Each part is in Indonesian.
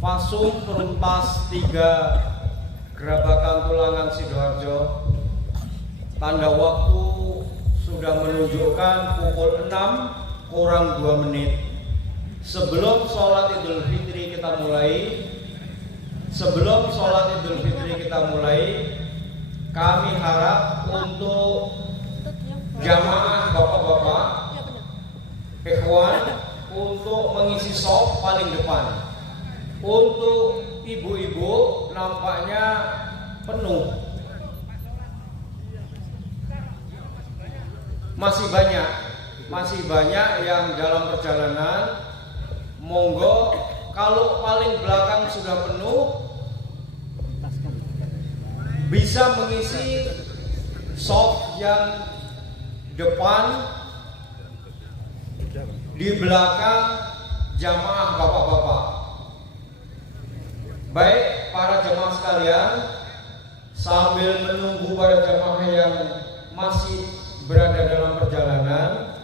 Fasum Perumtas 3 Gerabakan Tulangan Sidoarjo. Tanda waktu sudah menunjukkan pukul 6 kurang 2 menit. Sebelum sholat Idul Fitri kita mulai, kami harap untuk jamaah bapak-bapak, ikhwan, untuk mengisi shop paling depan. Untuk ibu-ibu nampaknya penuh. Masih banyak yang dalam perjalanan. Monggo, kalau paling belakang sudah penuh, bisa mengisi shop yang depan di belakang jamaah bapak-bapak. Baik para jamaah sekalian, sambil menunggu para jamaah yang masih berada dalam perjalanan,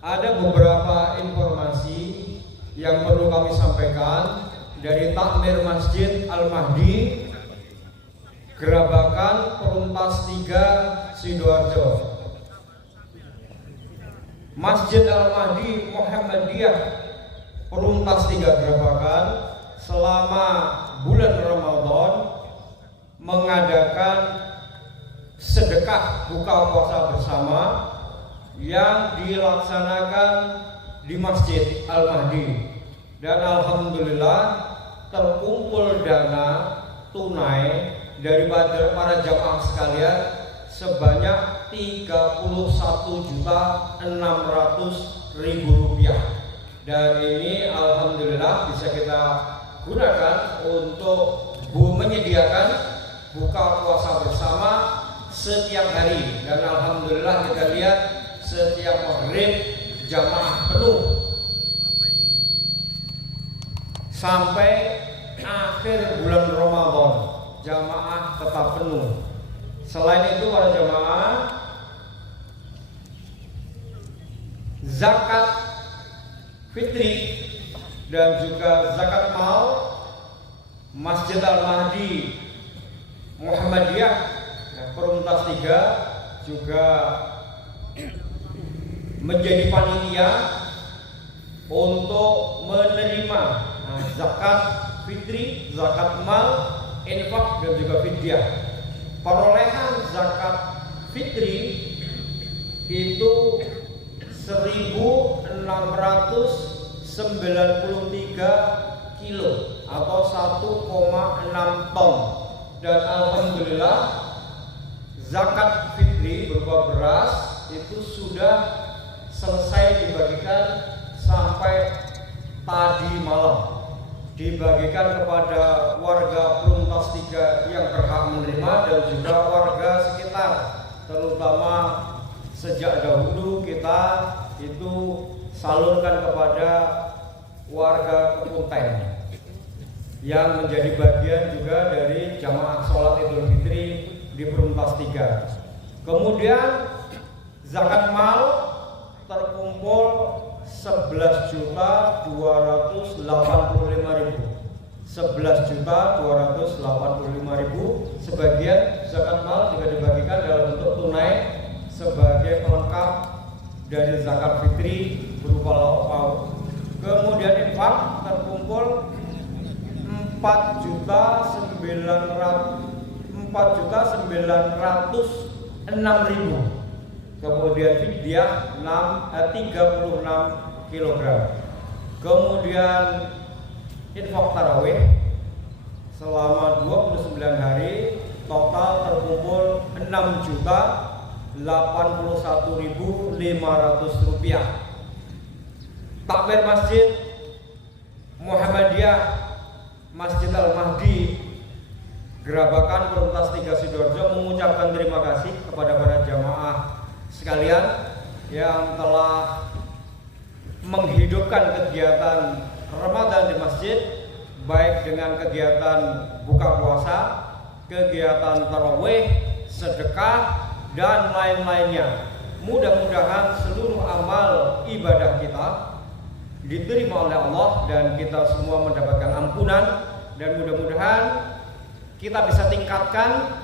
ada beberapa informasi yang perlu kami sampaikan dari Takmir Masjid Al-Mahdi Gerabakan Perumtas 3 Sidoarjo. Masjid Al-Mahdi Muhammadiyah Perumtas 3 Gerabakan selama bulan Ramadan mengadakan sedekah buka puasa bersama yang dilaksanakan di Masjid Al-Mahdi, dan alhamdulillah terkumpul dana tunai dari para jamaah sekalian sebanyak Rp31.600.000, dan ini alhamdulillah bisa kita gunakan untuk menyediakan buka puasa bersama setiap hari. Dan alhamdulillah kita lihat setiap maghrib jamaah penuh sampai akhir bulan Ramadan, jamaah tetap penuh. Selain itu para jamaah, zakat fitri dan juga zakat mal Masjid Al-Mahdi Muhammadiyah Perumtas 3 juga menjadi panitia untuk menerima zakat fitri, zakat mal, infak dan juga fidyah. Perolehan zakat fitri itu 1.693 kilo atau 1,6 ton, dan alhamdulillah zakat fitri berupa beras itu sudah selesai dibagikan sampai tadi malam, dibagikan kepada warga Perumtas 3 yang berhak menerima dan juga warga sekitar, terutama sejak dahulu kita itu salurkan kepada warga Kepunten yang menjadi bagian juga dari jamaah sholat Idul Fitri di Perumtas 3. Kemudian zakat mal terkumpul 11.285.000. Sebagian zakat mal juga dibagikan dalam bentuk tunai sebagai pelengkap dari zakat fitri berupa lauk pauk. Kemudian infak terkumpul 4.906.000. Kemudian fidyah 36 kg. Kemudian infak tarawih selama 29 hari total terkumpul 6.081.500 rupiah. Takmir Masjid Muhammadiyah Masjid Al-Mahdi Gerabakan Perumtas 3 Sidoarjo mengucapkan terima kasih kepada para jamaah sekalian yang telah menghidupkan kegiatan Ramadan di masjid, baik dengan kegiatan buka puasa, kegiatan tarawih, sedekah, dan lain-lainnya. Mudah-mudahan seluruh amal ibadah kita diterima oleh Allah dan kita semua mendapatkan ampunan dan mudah-mudahan kita bisa tingkatkan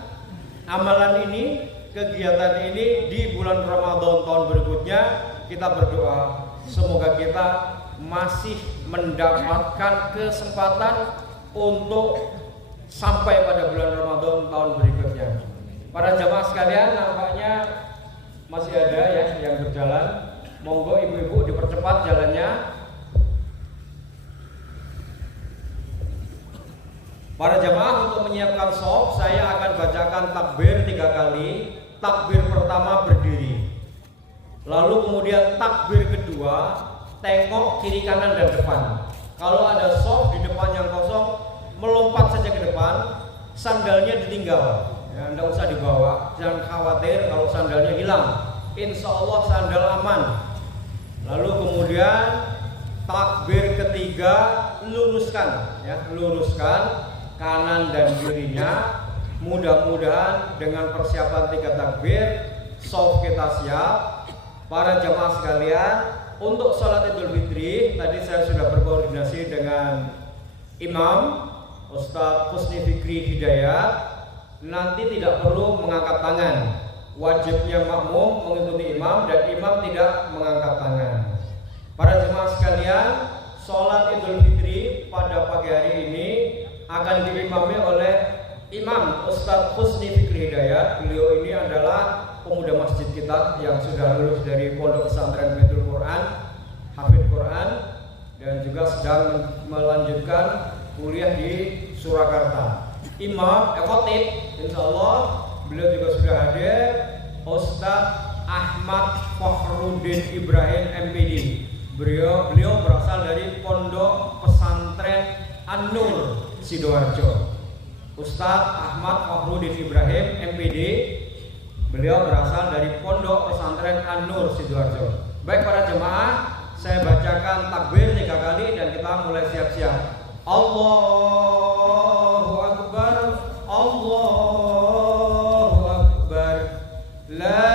amalan ini, kegiatan ini di bulan Ramadan tahun berikutnya. Kita berdoa semoga kita masih mendapatkan kesempatan untuk sampai pada bulan Ramadan tahun berikutnya. Para jamaah sekalian, nampaknya masih ada ya yang berjalan. Monggo ibu-ibu dipercepat jalannya. Para jamaah, untuk menyiapkan shaf, saya akan bacakan takbir 3 kali. Takbir pertama berdiri, lalu kemudian takbir kedua tengok kiri kanan dan depan. Kalau ada shaf di depan yang kosong, melompat saja ke depan, sandalnya ditinggal. Ya, tidak usah dibawa, jangan khawatir kalau sandalnya hilang. Insya Allah sandal aman. Lalu kemudian takbir ketiga luruskan, ya, luruskan kanan dan kirinya. Mudah-mudahan dengan persiapan 3 takbir, shaf kita siap. Para jamaah sekalian, untuk sholat Idul Fitri tadi saya sudah berkoordinasi dengan Imam Ustadz Husni Fikri Hidayat. Nanti tidak perlu mengangkat tangan, wajibnya makmum mengikuti imam dan imam tidak mengangkat tangan. Para jemaah sekalian, sholat Idul Fitri pada pagi hari ini akan diimami oleh Imam Ustadz Husni Fikri Hidayat. Beliau ini adalah pemuda masjid kita yang sudah lulus dari Pondok Pesantren Baitul Quran, hafidz Quran, dan juga sedang melanjutkan kuliah di Surakarta. Imam Khotib, insya Allah beliau juga sudah hadir, Ustadz Ahmad Fakhruddin Ibrahim MPD. Beliau berasal dari Pondok Pesantren An-Nur Sidoarjo. Ustadz Ahmad Fakhruddin Ibrahim MPD, beliau berasal dari Pondok Pesantren An-Nur Sidoarjo. Baik para jemaah, saya bacakan takbir 3 kali dan kita mulai siap-siap. Allahu Akbar, Allahu Akbar, la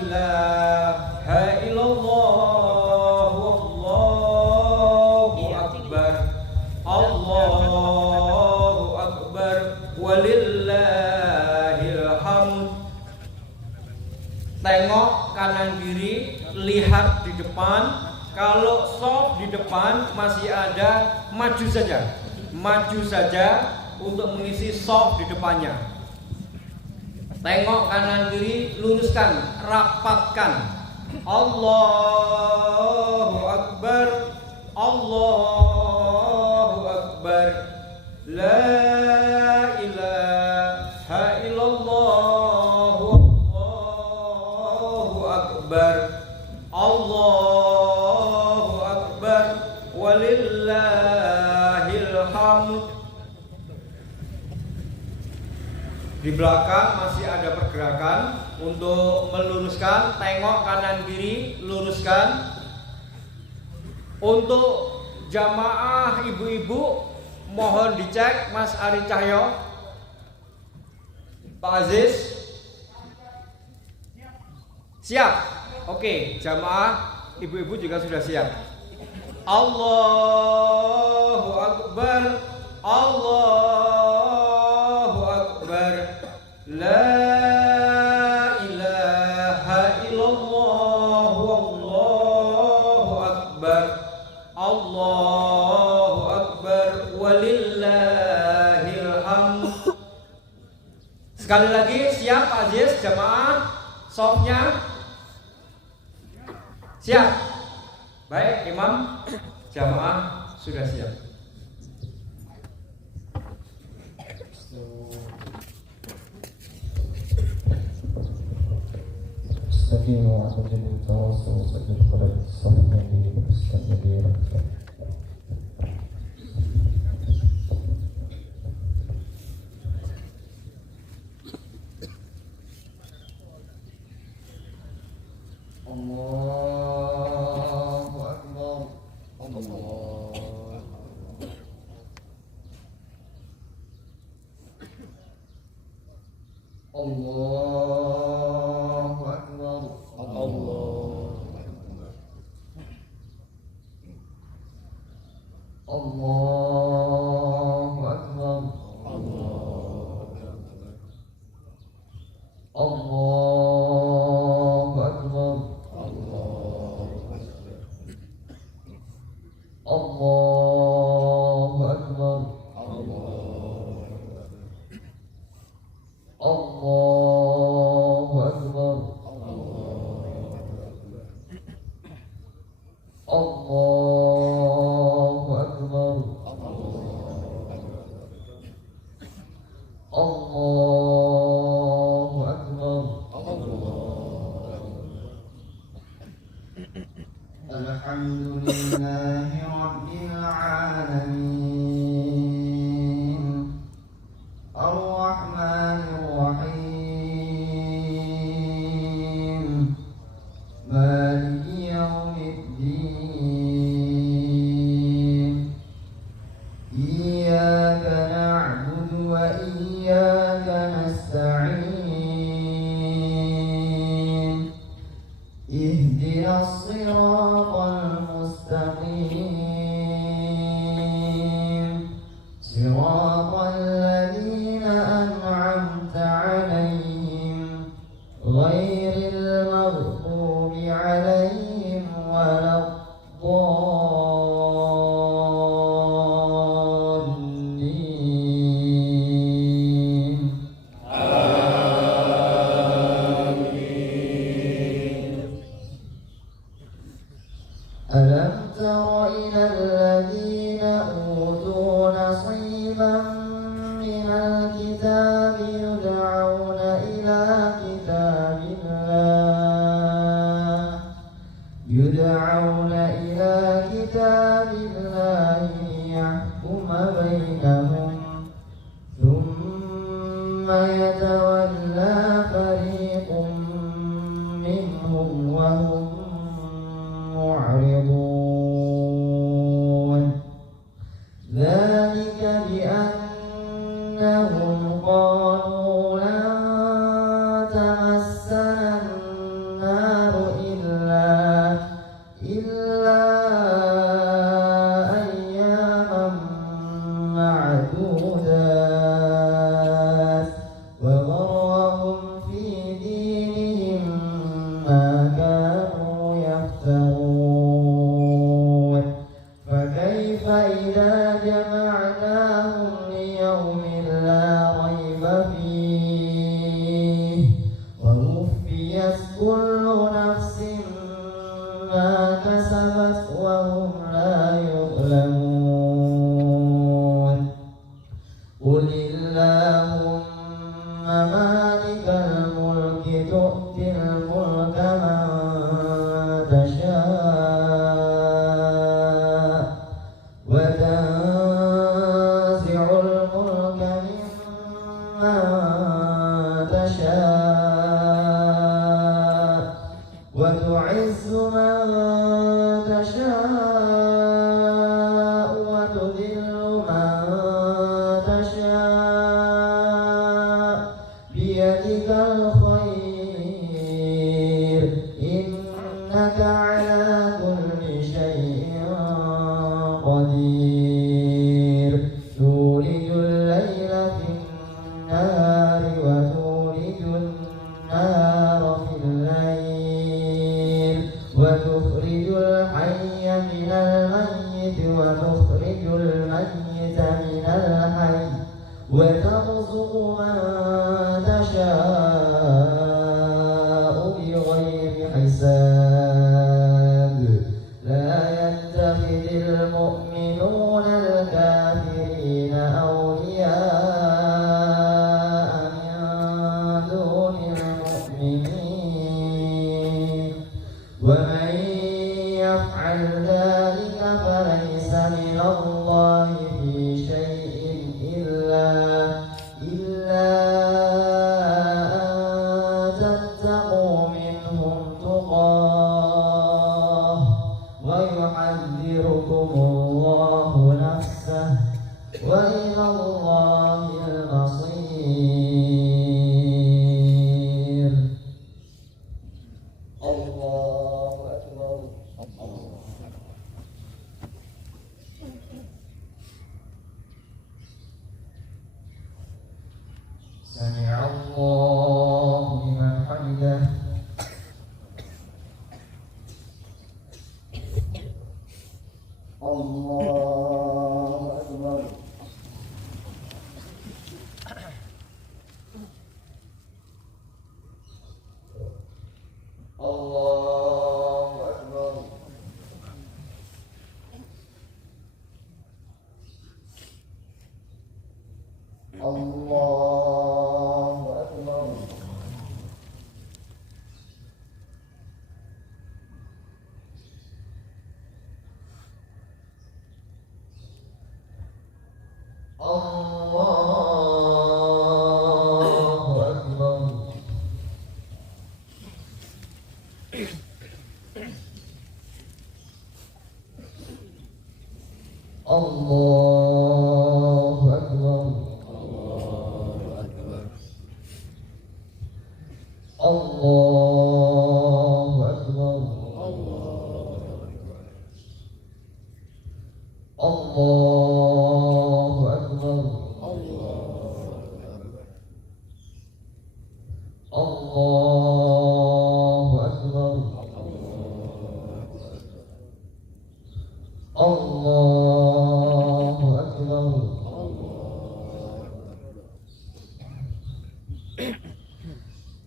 ilaha illallah, Allahu Akbar, Allahu Akbar, walillahil hamd. Tengok kanan kiri, lihat di depan. Kalau shaf di depan masih ada, maju saja untuk mengisi shaf di depannya. Tengok kanan kiri, luruskan, rapatkan. Allahu Akbar, Allahu Akbar, la ilaha illallah, Allahu Akbar, Allahu Akbar, walillahil hamd. Di belakang masih ada pergerakan untuk meluruskan, tengok kanan kiri, luruskan. Untuk jamaah ibu-ibu mohon dicek Mas Ari Cahyo, Pak Aziz, siap? Oke, jamaah ibu-ibu juga sudah siap. Allahu Akbar, Allahu Akbar, la ilaha illallah, Allahu Akbar, Allahu Akbar, walillahil hamd. Sekali lagi, siap Aziz, jamaah, shafnya siap. Baik, imam, jamaah sudah siap. Astagfirullah, astagfirullah, astagfirullah, astagfirullah. Allahu Akbar, Allahu Akbar, Allah. الله أكبر الله أكبر الله أكبر الله أكبر الحمد لله رب العالمين الرحمن الرحيم مالك يوم الدين إياك نعبد وإياك نستعين اهدنا الصراط المستقيم صراط الذين أنعمت عليهم غير المغضوب عليهم ولا الضالين ألم تر إلى الذين أوتوا نصيبا من الكتاب يدعون إلى كتاب الله ليحكم بينهم ثم يتولى فريق منهم وهم معرضون ذلك بأنهم قالوا لن تمسنا النار إلا أياما معدودات وغرهم في دينهم ما كانوا يفترون فكيف إذا جمعناهم ليوم لا ريب فيه ووفيت كل نفس ما كسبت وهم لا يظلمون قل اللهم مالك الملك تؤتي الملك من تشاء وتنزع الملك ممن تشاء وتعز من تشاء وتذل من تشاء بيدك الخير إنك على كل شيء قدير تولج الليل في النهار وتولج النهار في الليل وتخرج الحي من الميت وتخرج الميت من الحي وترزق من تشاء بغير حساب لا يتخذ المؤمنون الكافرين أولياء من دون المؤمنين ومن يفعل ذلك فليس من الله في شيء إلا أن تتقوا منهم تقاه ويحذركم الله نفسه وإلى الله المصير الله أكبر سمع الله لمن حمده الله أكبر الله أكبر الله أكبر الله أكبر الله أكبر الله أكبر الله أكبر الله أكبر الله أكبر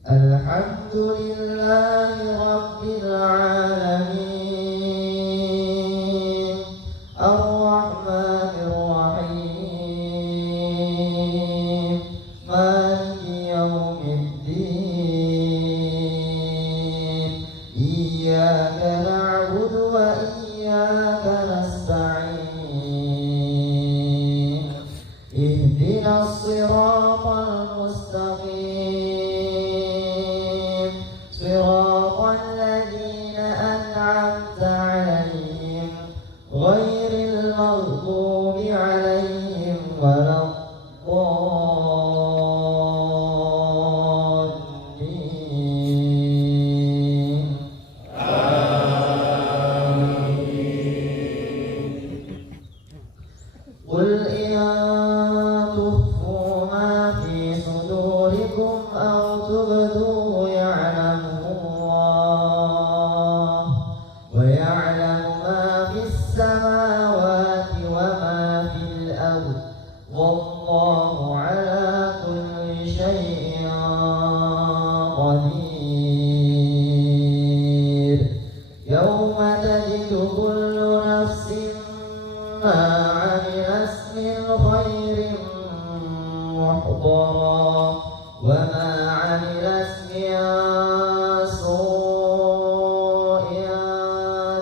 الحمد لله رب العالمين الرحمن الرحيم مالك يوم الدين إياك نعبد وإياك نستعين اهدنا الصراط المستقيم صراط الذين أنعمت عليهم غير المغضوب عليهم ولا الضالين قل إن تخفوا ما في صدوركم أو تبدوه يعلمه الله ويعلم ما في السماوات وما في الأرض والله على كل شيء قدير يوم تجد كل نفس ما عملت من خير محضرا وما عملت من سوء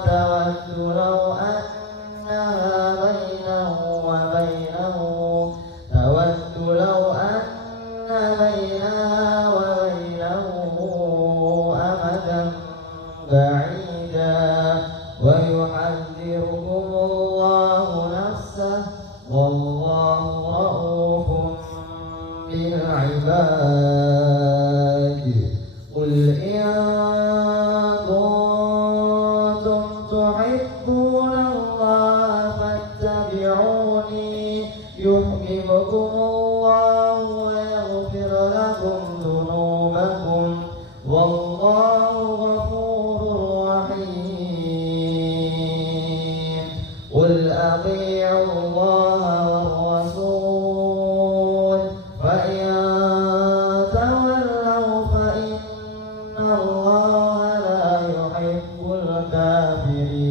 تود لو أنها بينه وبينه أمدا بعيدا ويحذركم الله نفسه والله رؤوف بالعباد قل إن كنتم تحبون الله فاتبعوني يحببكم الله ويغفر لكم ذنوبكم والله غفور رحيم قل أطيعوا الله والرسول فإن تولوا فإن الله لا يحب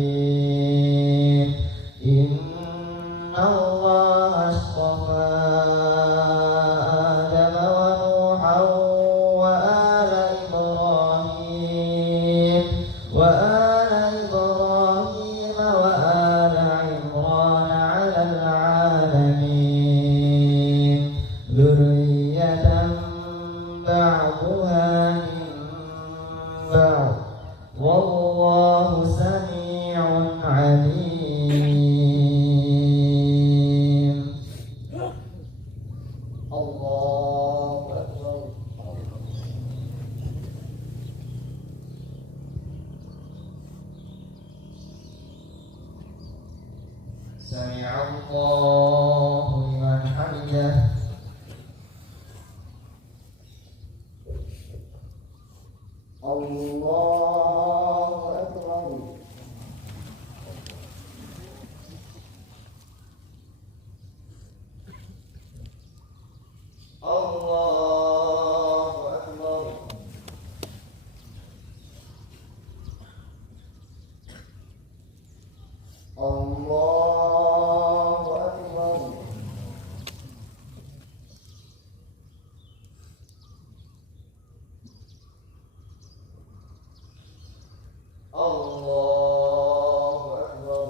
الكافرين إن الله اصطفى آدم ونوحا وآل إبراهيم وآل عمران على العالمين ذرية بعضها من بعض والله سميع عليم الله أكبر سمع الله لمن حمده الله أكبر Allahu Akbar. Allahu Akbar.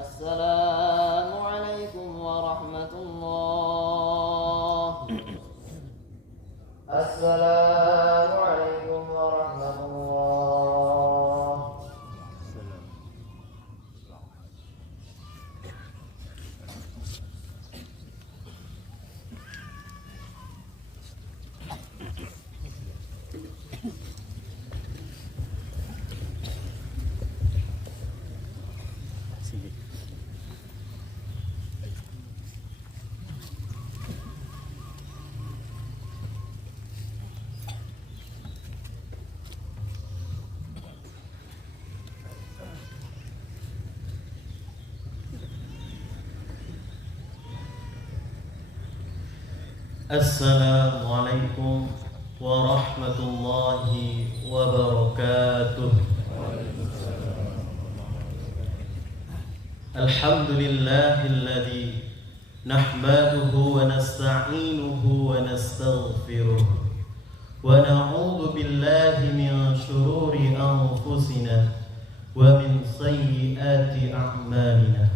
Assalamualaikum warahmatullah. Assalamualaikum warahmatullah. Assalamualaikum warahmatullahi wabarakatuh. Alhamdulillahilladzi nahmaduhu wa nasta'inuhu wa nastaghfiruh wa na'udzu billahi min shururi anfusina wa min sayyiati a'malina.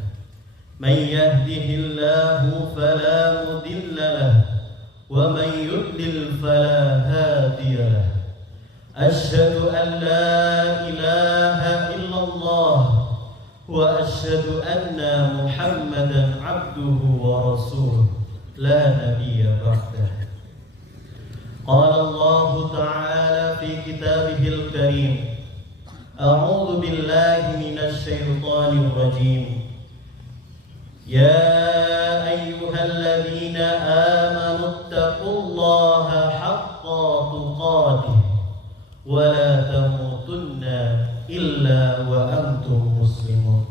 Man yahdihillahu fala mudilla lahu ومن يضلل فلا هادي له أشهد أن لا إله إلا الله وأشهد أن محمدا عبده ورسوله لا نبي بعده. قال الله تعالى في كتابه الكريم أعوذ بالله من الشيطان الرجيم يا أيها الذين آمنوا اتقوا الله حق تقاته ولا تموتن إلا وأنتم مسلمون.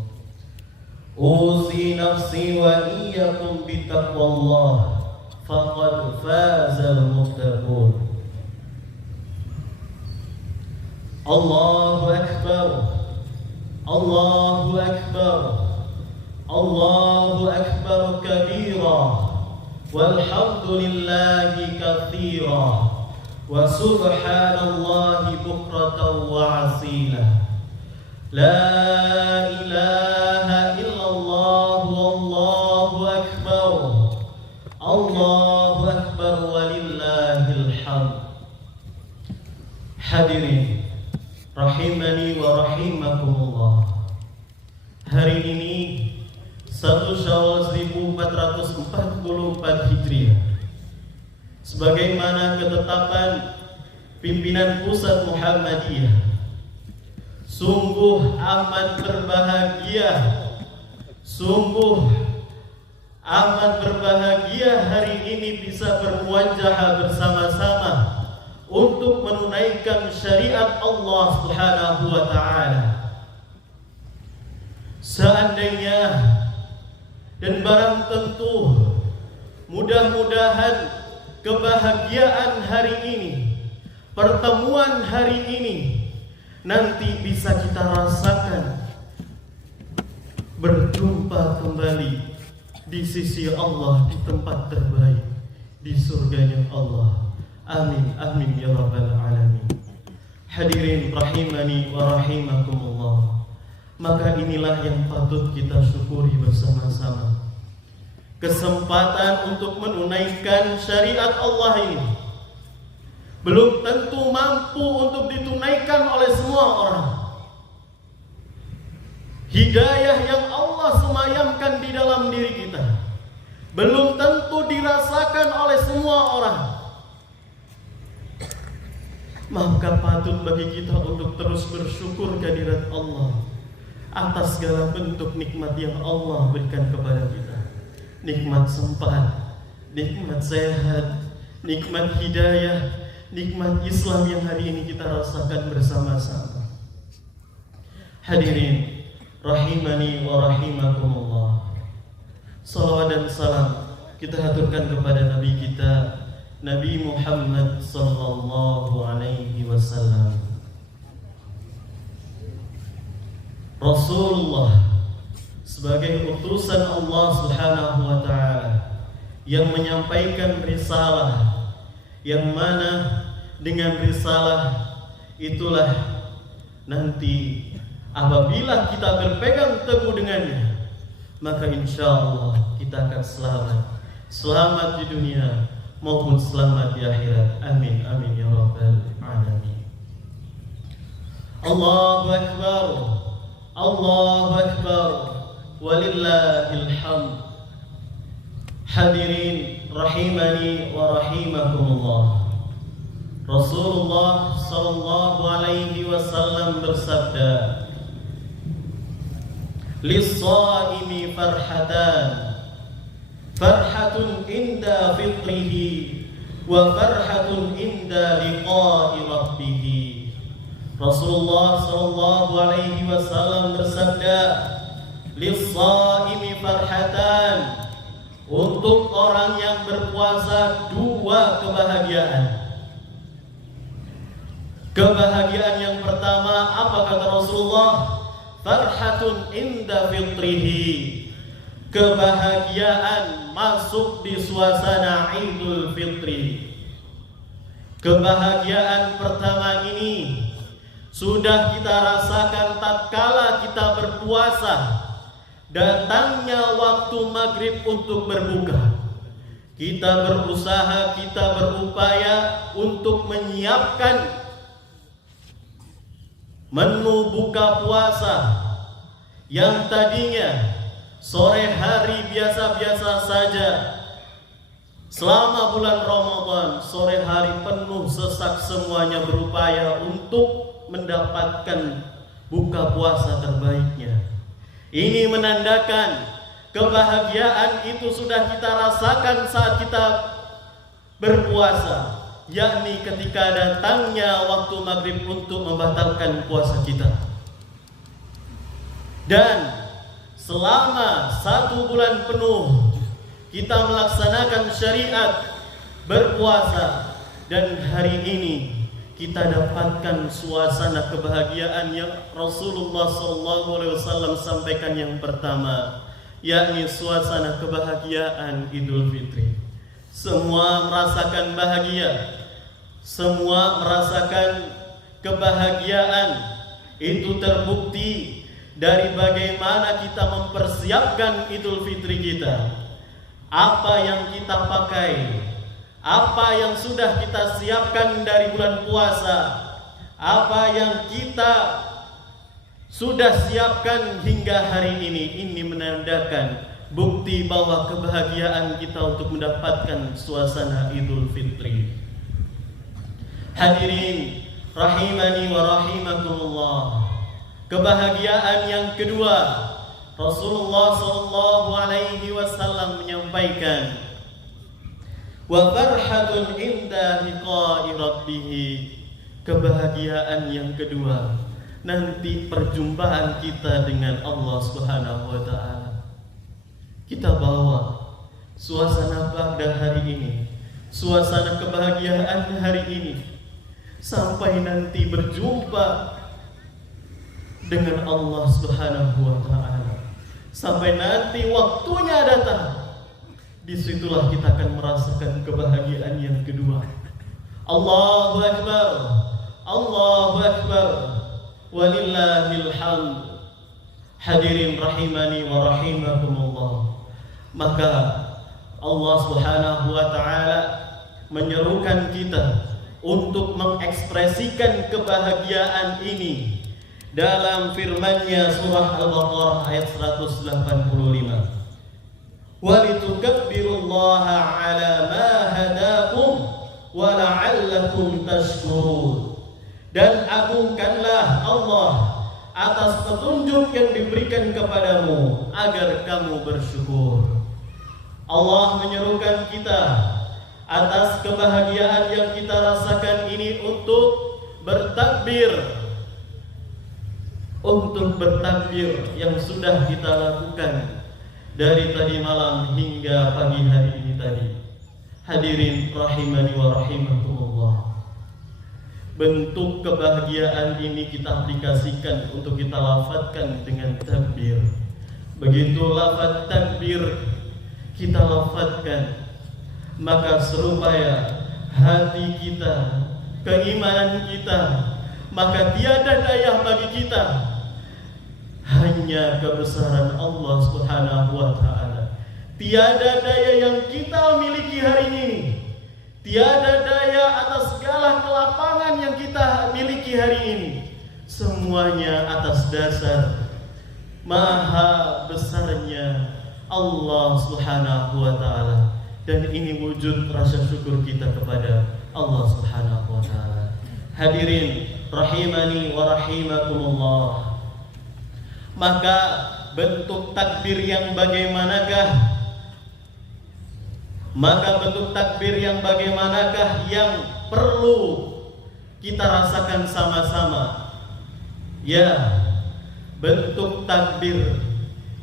أوصي نفسي وإياكم بتقوى الله فقد فاز المتقون. الله أكبر الله أكبر الله أكبر كبيرا والحمد لله كثيرا وسبحان الله بكرة وعصيلا. لا إله إلا الله والله أكبر الله أكبر ولله الحمد. Hadirin rahimani wa rahimakumullah. Hari ini 1 Syawal 1444 Hijriah, sebagaimana ketetapan pimpinan pusat Muhammadiyah, sungguh amat berbahagia, sungguh amat berbahagia hari ini bisa bermuajahah bersama-sama untuk menunaikan syariat Allah Subhanahu wa ta'ala. Seandainya dan barang tentu mudah-mudahan kebahagiaan hari ini, pertemuan hari ini nanti bisa kita rasakan berjumpa kembali di sisi Allah di tempat terbaik, di surganya Allah. Amin amin ya rabbal alamin. Hadirin rahimani wa rahimakumullah. Maka inilah yang patut kita syukuri bersama-sama, kesempatan untuk menunaikan syariat Allah ini belum tentu mampu untuk ditunaikan oleh semua orang. Hidayah yang Allah semayamkan di dalam diri kita belum tentu dirasakan oleh semua orang. maka patut bagi kita untuk terus bersyukur kehadirat Allah atas segala bentuk nikmat yang Allah berikan kepada kita. Nikmat sempat, nikmat sehat, nikmat hidayah, nikmat Islam yang hari ini kita rasakan bersama-sama. Hadirin rahimani wa rahimakumullah. Salawat dan salam kita haturkan kepada Nabi kita, Nabi Muhammad sallallahu alaihi wasallam. Rasulullah sebagai utusan Allah Subhanahu wa taala yang menyampaikan risalah, yang mana dengan risalah itulah nanti apabila kita berpegang teguh dengannya, maka insya Allah kita akan selamat di dunia maupun selamat di akhirat. Amin amin ya rabbal alamin. Allahu akbar, Allahu akbar, walillahil hamd. Hadirin rahimani wa rahimakumullah. Rasulullah sallallahu alaihi wasallam bersabda, lis-shaimi farhatan, farhatun inda fitrihi wa farhatun inda liqa'i rabbih. Rasulullah sallallahu alaihi wasallam bersabda, lis-shaimi farhatan, untuk orang yang berpuasa dua kebahagiaan. Kebahagiaan yang pertama apa kata Rasulullah? Farhatun inda fitrihi, kebahagiaan masuk di suasana Idul Fitri. Kebahagiaan pertama ini sudah kita rasakan tatkala kita berpuasa, datangnya waktu maghrib untuk berbuka. Kita berusaha, kita berupaya untuk menyiapkan menu buka puasa yang tadinya sore hari biasa-biasa saja. Selama bulan Ramadan, sore hari penuh sesak, semuanya berupaya untuk mendapatkan buka puasa terbaiknya. Ini menandakan kebahagiaan itu sudah kita rasakan saat kita berpuasa, yakni ketika datangnya waktu maghrib untuk membatalkan puasa kita. Dan selama 1 bulan penuh kita melaksanakan syariat berpuasa, dan hari ini kita dapatkan suasana kebahagiaan yang Rasulullah SAW sampaikan yang pertama, yakni suasana kebahagiaan Idul Fitri. Semua merasakan bahagia, semua merasakan kebahagiaan. Itu terbukti dari bagaimana kita mempersiapkan Idul Fitri kita. Apa yang kita pakai, apa yang sudah kita siapkan dari bulan puasa, apa yang kita sudah siapkan hingga hari ini menandakan bukti bahwa kebahagiaan kita untuk mendapatkan suasana Idul Fitri. Hadirin rahimani wa rahimakumullah. Kebahagiaan yang kedua, Rasulullah sallallahu alaihi wasallam menyampaikan, wa farhatun inda liqa'i rabbih. Kebahagiaan yang kedua, nanti perjumpaan kita dengan Allah Subhanahu wa taala. Kita bawa suasana pada hari ini, suasana kebahagiaan hari ini, sampai nanti berjumpa dengan Allah Subhanahu wa taala. Sampai nanti waktunya datang, disitulah kita akan merasakan kebahagiaan yang kedua. Allahu akbar, Allahu akbar, walillahil hamd. Hadirin rahimani wa rahimakumullah. Maka Allah Subhanahu wa taala menyerukan kita untuk mengekspresikan kebahagiaan ini dalam firman-Nya surah Al-Baqarah ayat 185. Walitukabbirullaha ala ma hadakum wa la'allakum tashkurun. dan agungkanlah Allah atas petunjuk yang diberikan kepadamu agar kamu bersyukur. Allah menyerukan kita atas kebahagiaan yang kita rasakan ini untuk bertakbir, yang sudah kita lakukan dari tadi malam hingga pagi hari ini tadi. Hadirin rahimani wa rahimakumullah. Bentuk kebahagiaan ini kita aplikasikan untuk kita lafadzkan dengan takbir. Begitu lafaz takbir kita lafadzkan, maka serupaya hati kita, keimanan kita, maka tiada daya bagi kita, hanya kebesaran Allah Subhanahu wa ta'ala. Tiada daya yang kita miliki hari ini, tiada daya atas segala kelapangan yang kita miliki hari ini, semuanya atas dasar maha besarnya Allah Subhanahu wa ta'ala. Dan ini wujud rasa syukur kita kepada Allah Subhanahu wa ta'ala. Hadirin rahimani wa rahimakumullah. Maka bentuk takbir yang bagaimanakah? Yang perlu kita rasakan sama-sama? Ya, bentuk takbir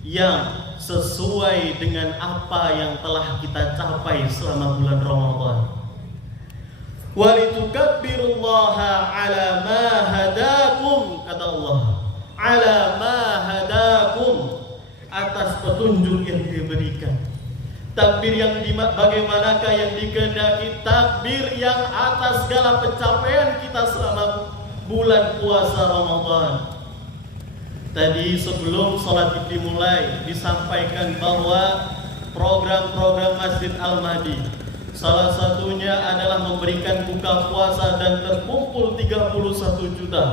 yang sesuai dengan apa yang telah kita capai selama bulan Ramadan. Walitukabbirullaha ala ma hadakum, kata Allah, ala ma hadakum, atas petunjuk yang diberikan. Takbir yang bagaimanakah yang dikehendaki? Takbir yang atas segala pencapaian kita selama bulan puasa Ramadan. Tadi sebelum sholat dimulai disampaikan bahwa program-program Masjid Al-Mahdi salah satunya adalah memberikan buka puasa dan terkumpul 31 juta.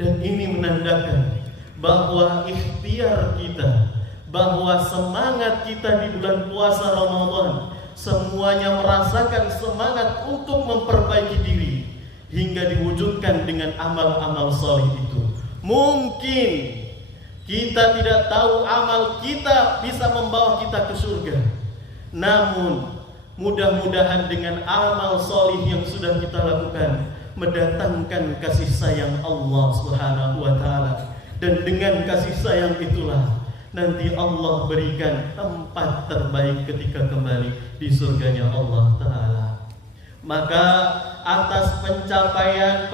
Dan ini menandakan bahwa ikhtiar kita, bahwa semangat kita di bulan puasa Ramadan, semuanya merasakan semangat untuk memperbaiki diri hingga diwujudkan dengan amal-amal saleh itu. Mungkin kita tidak tahu amal kita bisa membawa kita ke surga, namun mudah-mudahan dengan amal saleh yang sudah kita lakukan mendatangkan kasih sayang Allah Subhanahu wa ta'ala. Dan dengan kasih sayang itulah nanti Allah berikan tempat terbaik ketika kembali di surganya Allah ta'ala. Maka atas pencapaian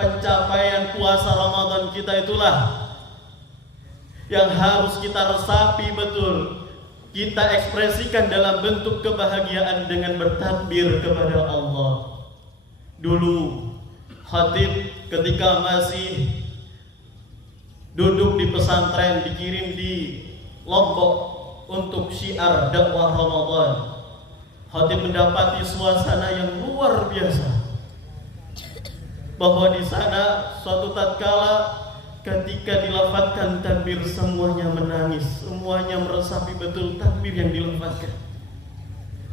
puasa Ramadan kita itulah yang harus kita resapi betul, kita ekspresikan dalam bentuk kebahagiaan dengan bertakbir kepada Allah. Dulu khatib ketika masih duduk di pesantren dikirim di Lombok untuk syiar dakwah Ramadan, khatib mendapati suasana yang luar biasa, bahwa di sana suatu tatkala ketika dilafadzkan takbir semuanya menangis, semuanya meresapi betul takbir yang dilafadzkan.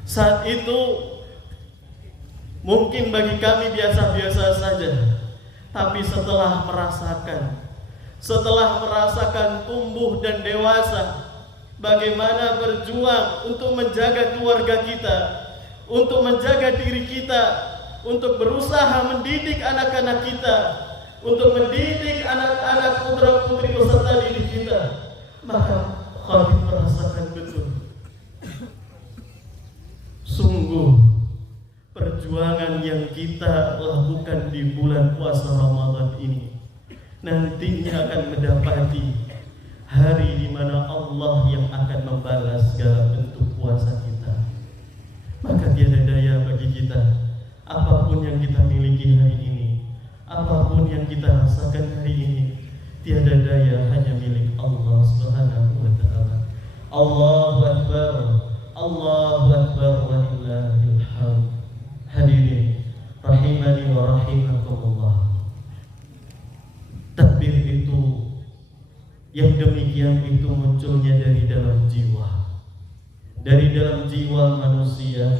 Saat itu mungkin bagi kami biasa-biasa saja, tapi setelah merasakan tumbuh dan dewasa, bagaimana berjuang untuk menjaga keluarga kita, untuk menjaga diri kita, untuk berusaha mendidik anak-anak kita, untuk mendidik anak-anak putra-putri peserta didik kita, maka kami merasakan betul sungguh perjuangan yang kita lakukan di bulan puasa Ramadan ini nantinya akan mendapati hari di mana Allah yang akan membalas segala bentuk puasa kita. Maka tiada daya bagi kita, apapun yang kita miliki hari ini, apapun yang kita rasakan hari ini, tiada daya hanya milik Allah Subhanahu wa ta'ala. Allahu Akbar, Allahu Akbar, walillahil hamd. Hadirin rahimani wa rahimakumullah. Takbir itu, yang demikian itu munculnya dari dalam jiwa manusia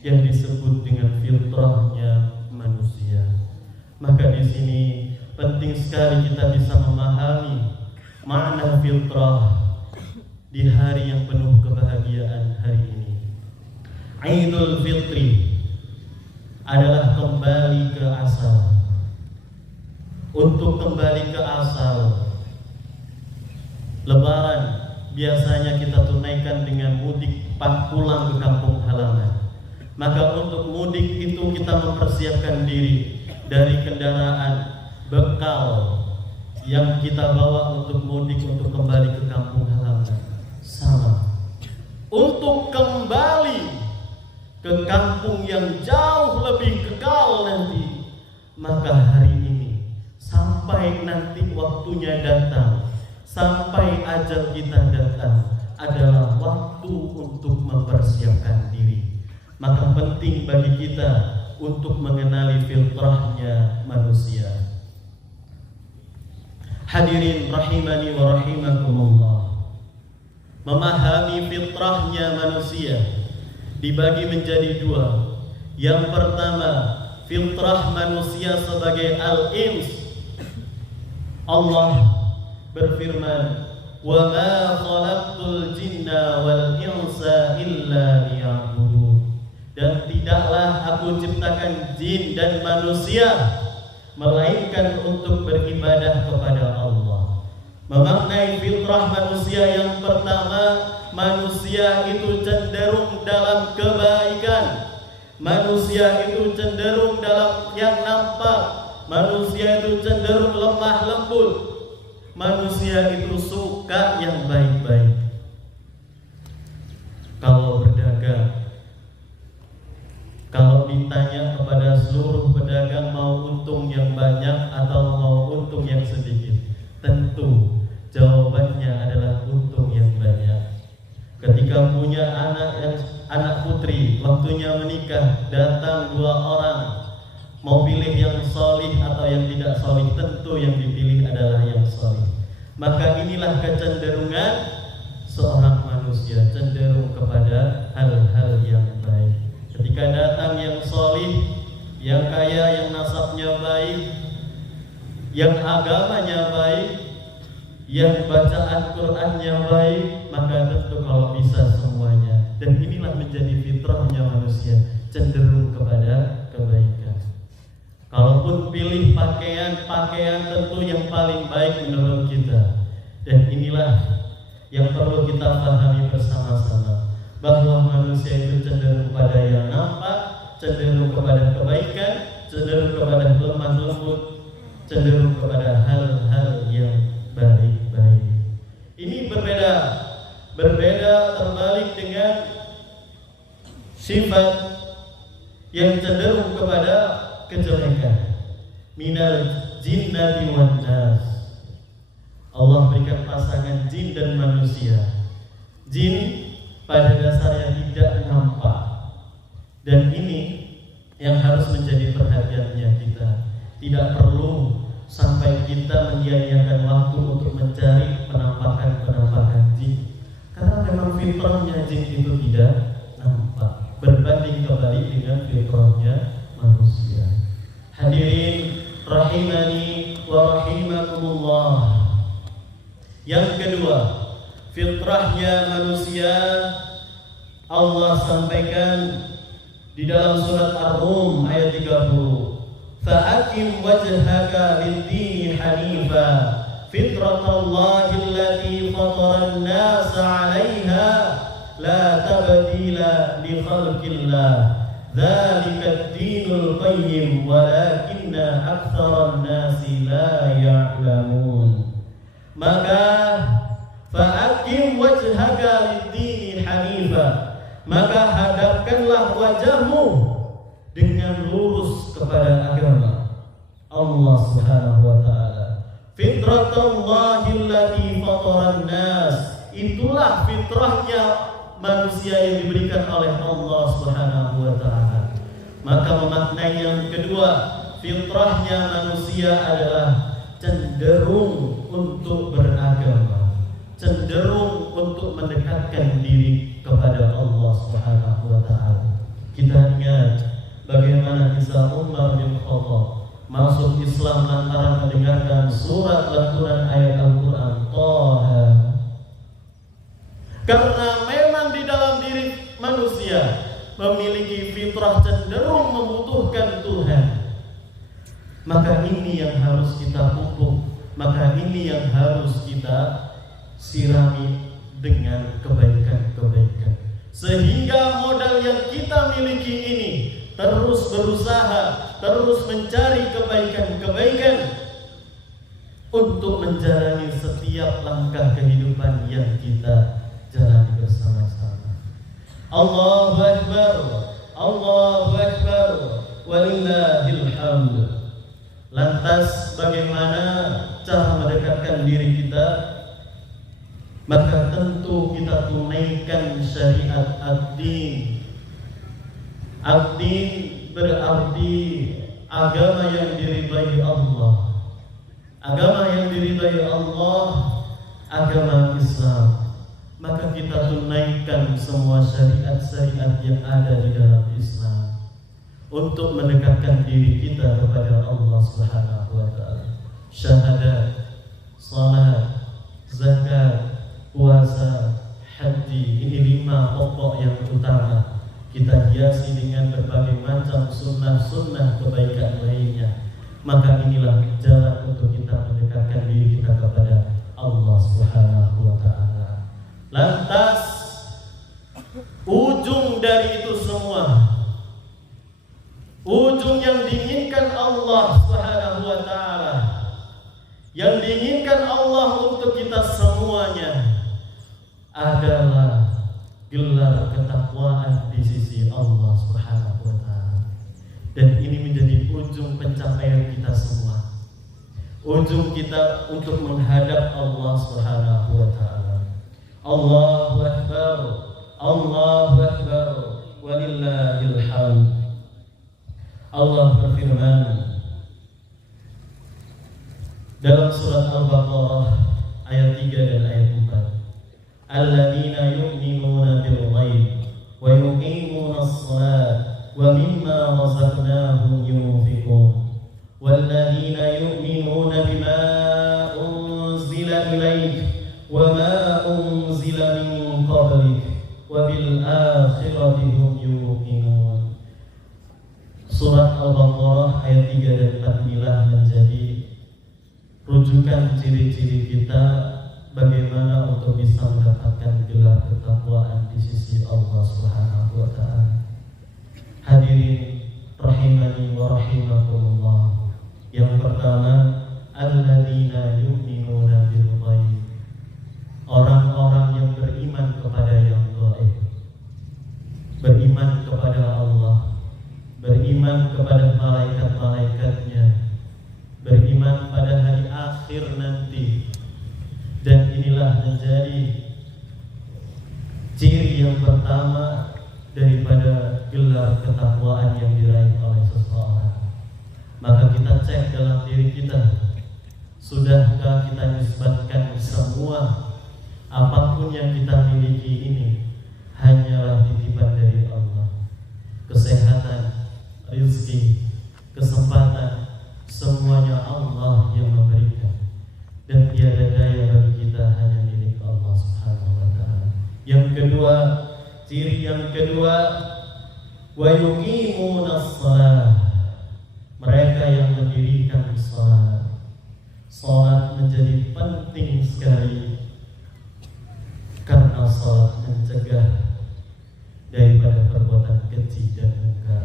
yang disebut dengan fitrahnya manusia. Maka di sini penting sekali kita bisa memahami makna fitrah di hari yang penuh kebahagiaan hari ini. Idul Fitri adalah kembali ke asal. Untuk kembali ke asal, Lebaran biasanya kita tunaikan dengan mudik pulang ke kampung halaman. Maka untuk mudik itu kita mempersiapkan diri dari kendaraan, bekal yang kita bawa untuk mudik untuk kembali ke kampung halaman. Sama. Untuk kembali ke kampung yang jauh lebih kekal nanti, maka hari ini sampai nanti waktunya datang, sampai ajal kita datang adalah waktu untuk mempersiapkan diri. Maka penting bagi kita untuk mengenali fitrahnya manusia. Hadirin rahimani wa rahimakumullah. Memahami fitrahnya manusia dibagi menjadi dua. Yang pertama, fitrah manusia sebagai al-ins. Allah berfirman, "Wa ma khalaqtul jinna wal insa illa liya'budun." Dan tidaklah aku ciptakan jin dan manusia melainkan untuk beribadah kepada Allah. Memaknai fitrah manusia yang pertama, manusia itu cenderung dalam kebaikan. Manusia itu cenderung dalam yang nampak. Manusia itu cenderung lemah lembut. Manusia itu suka yang baik-baik. Kalau berdagang, kalau ditanya kepada seluruh pedagang mau untung yang banyak atau mau untung yang sedikit, tentu jawabannya adalah untung yang banyak. Ketika punya anak putri, waktunya menikah, datang 2 orang, mau pilih yang solih atau yang tidak solih, tentu yang dipilih adalah yang solih. Maka inilah kecenderungan seorang manusia, cenderung kepada hal-hal yang baik. Ketika datang yang solih, yang kaya, yang nasabnya baik, yang agamanya baik, yang bacaan Qur'annya baik, maka tentu kalau bisa semuanya. Dan inilah menjadi fitrahnya manusia, cenderung kepada kebaikan. Kalaupun pilih pakaian tentu yang paling baik menurut kita. Dan inilah yang perlu kita pahami bersama-sama, bahwa manusia itu cenderung pada yang nampak, cenderung kepada kebaikan, cenderung kepada lemah lembut, cenderung kepada hal-hal yang baik-baik. Ini berbeda terbalik dengan sifat yang cenderung kepada kejelekan. Minal jinnati wan nas. Allah berikan pasangan jin dan manusia. Jin pada dasarnya tidak nampak, dan ini yang harus menjadi perhatiannya kita. Tidak perlu sampai kita menyia-nyiakan waktu untuk mencari penampakan jin, karena memang fitrahnya jin itu tidak nampak, berbanding kembali dengan fitrahnya manusia. Hadirin rahimani wa rahimakumullah. Yang kedua, fitrahnya manusia Allah sampaikan di dalam surat Ar-Rum ayat 30. Fa'akim wajhaka lid-dini hanifa fitratallahi allati fataran nasa 'alaiha la tabdila li khalqillah dzalika ad-dinul qayyim walakinna aktsaran nasi la ya'lamun. Maka fa'akim wajhaka lid-dini hanifa, maka hadapkanlah wajahmu dengan lurus kepada agama Allah Subhanahu wa taala. Fitratallahi allati fataran nas, itulah fitrahnya manusia yang diberikan oleh Allah Subhanahu wa taala. Maka memaknai yang kedua, fitrahnya manusia adalah cenderung untuk beragama, cenderung untuk mendekatkan diri kepada Allah Subhanahu wa taala. Kita ingat bagaimana kisah Umar bin Khattab masuk Islam lantaran mendengar Karena memang di dalam diri manusia memiliki fitrah cenderung membutuhkan Tuhan. Maka ini yang harus kita pupuk, maka ini yang harus kita sirami dengan kebaikan-kebaikan, sehingga modal yang kita miliki ini terus berusaha, terus mencari kebaikan-kebaikan untuk menjalani setiap langkah kehidupan yang kita jalani bersama-sama. Allahu Akbar, Allahu Akbar, walillahil hamd. Lantas bagaimana cara mendekatkan diri kita? Maka tentu kita tunaikan syariat ad-din. Ad-din berarti agama yang diridhai Allah. Agama yang diridhai Allah, agama Islam. Maka kita tunaikan semua syariat-syariat yang ada di dalam Islam untuk mendekatkan diri kita kepada Allah Subhanahu wa taala. Syahadat, salat, zakat, puasa, haji, ini 5 pokok yang utama. Kita hiasi dengan berbagai macam sunnah-sunnah kebaikan lainnya. Maka inilah jalan untuk kita mendekatkan diri kita kepada Allah Subhanahu wa taala. Lantas ujung dari itu semua, ujung yang diinginkan Allah Subhanahu wa taala, yang diinginkan Allah untuk kita semuanya adalah gelar ketakwaan di sisi Allah Subhanahu wa taala. Dan ini menjadi ujung pencapaian kita semua. Ujung kita untuk menghadap Allah Subhanahu wa taala. Allahu Akbar, Allahu Akbar, walillahil hamd. Allah berfirman dalam surat Al-Baqarah ayat 3 dan ayat 4. Alladzina yu'minuna bil ghaib wa yuqimuna as-salata wa mimma razaqnahum yunfiqun. Walladzina yu'minuna bima unzila ilaik wa ma unzila min qablik wa bil akhirati hum yuqinun. Surat Al-Baqarah ayat 3 dan 4 inilah menjadi rujukan ciri-ciri kita bagaimana untuk bisa mendapatkan gelar ketakwaan di sisi Allah Subhanahu wa taala. Hadirin rahimani wa rahimakumullah. Yang pertama, alladzina yu'minuna bil ghaib. Orang-orang yang beriman kepada yang gaib. Beriman kepada Allah, beriman kepada malaikat-malaikatnya, beriman pada hari akhir nanti. Dan inilah menjadi ciri yang pertama daripada gelar ketakwaan yang diraih oleh seseorang. Maka kita cek dalam diri kita, sudahkah kita nisbatkan semua apapun yang kita miliki ini hanyalah titipan dari Allah. Kesehatan, rezeki, kesempatan, semuanya Allah yang memberikan, dan tiada daya bagi kita, hanya milik Allah Subhanahu wa taala. Yang kedua, ciri yang kedua, wa yuqimunas shalah. Mereka yang mendirikan salat. Salat menjadi penting sekali karena salat mencegah daripada perbuatan keji dan mungkar.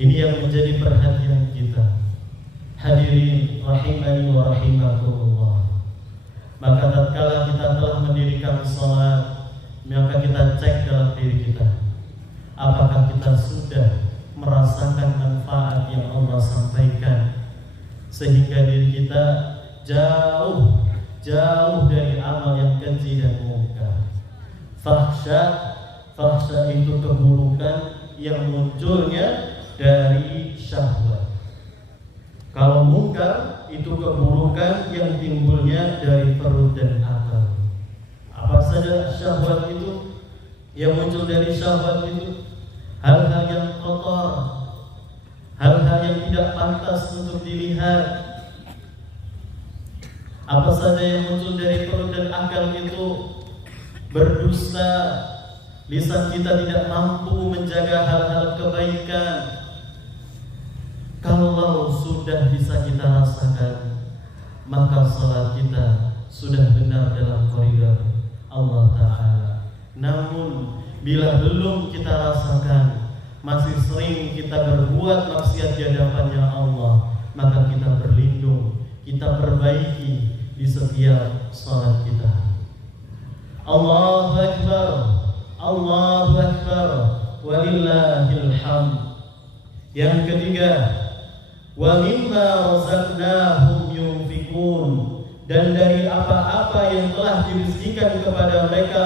Ini yang menjadi perhatian kita. Hadirin rahimani wa rahimakumullah. Maka tatkala kita telah mendirikan salat, maka kita cek dalam diri kita, apakah kita sudah merasakan manfaat yang Allah sampaikan, sehingga diri kita jauh dari amal yang keji dan mungkar. Fahsya itu keburukan yang munculnya dari syahwat. Kalau mungkar itu keburukan yang timbulnya dari perut dan akal. Apa saja syahwat itu? Yang muncul dari syahwat itu hal-hal yang kotor, hal-hal yang tidak pantas untuk dilihat. Apa saja yang muncul dari perut dan akal itu berdusta, lisan kita tidak mampu menjaga hal-hal kebaikan. Kalau sudah bisa kita rasakan, maka salat kita sudah benar dalam koridor Allah Ta'ala. Namun bila belum kita rasakan, masih sering kita berbuat maksiat di hadapannya Allah, maka kita berlindung, kita perbaiki di setiap salat kita. Allahu Akbar, Allahu Akbar, walillahil hamd. Yang ketiga, wa mimma razaqnahum yunfikun, dan dari apa-apa yang telah dirizkikan kepada mereka,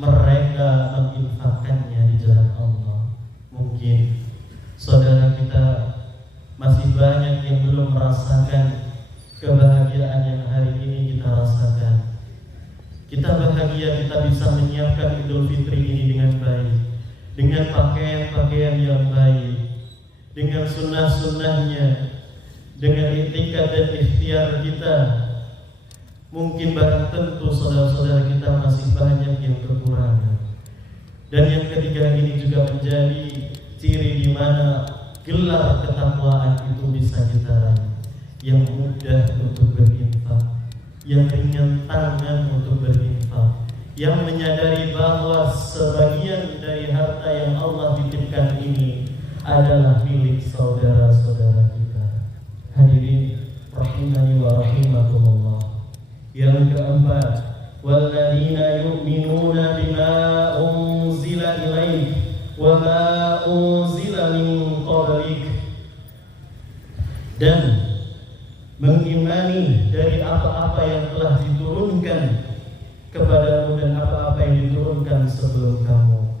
mereka menginfakkannya di jalan Allah. Mungkin saudara kita masih banyak yang belum merasakan kebahagiaan yang hari ini kita rasakan. Kita bahagia kita bisa menyiapkan Idul Fitri ini dengan baik, dengan pakaian-pakaian yang baik, dengan sunnah-sunnahnya, dengan itikad dan ikhtiar kita. Mungkin barang tentu saudara-saudara kita masih banyak yang kekurangan. Dan yang ketiga ini juga menjadi ciri di mana gelar ketakwaan itu bisa kita raih. Yang mudah untuk berinfak, yang ringan tangan untuk berinfak, yang menyadari bahwa sebagian dari harta yang Allah titipkan ini adalah milik saudara-saudara kita. Hadirin rahimani wa rahimakumullah. Yang keempat, walladzina yu'minuna bima unzila ilaik wa ma unzila min qablik, dan mengimani dari apa-apa yang telah diturunkan kepadamu dan apa-apa yang diturunkan sebelum kamu.